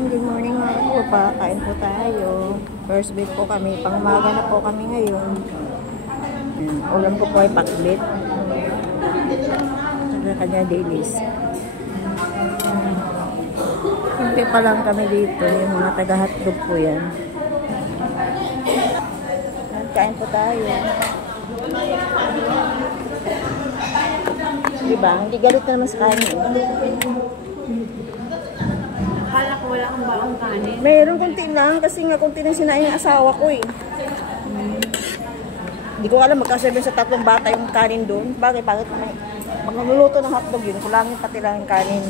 Good morning mga katropa. Kain po tayo. First bit po kami. Pang-umaga na po kami ngayon. Ulam po po ay pakbit. Sa kanya dailies. Simple pa lang kami dito. Yung mga taga-hotdog po yan. Kain po tayo. Diba? Hindi galit na naman sa kanin. Akala ko wala kang baong kanin. Mayroon konti lang kasi nga konti lang sinain ng asawa ko eh. Hindi ko alam magkasabi sa tatlong bata yung kanin doon. Bakit? Pag naluluto ng hotdog yun, kulangin pati lang yung kanin.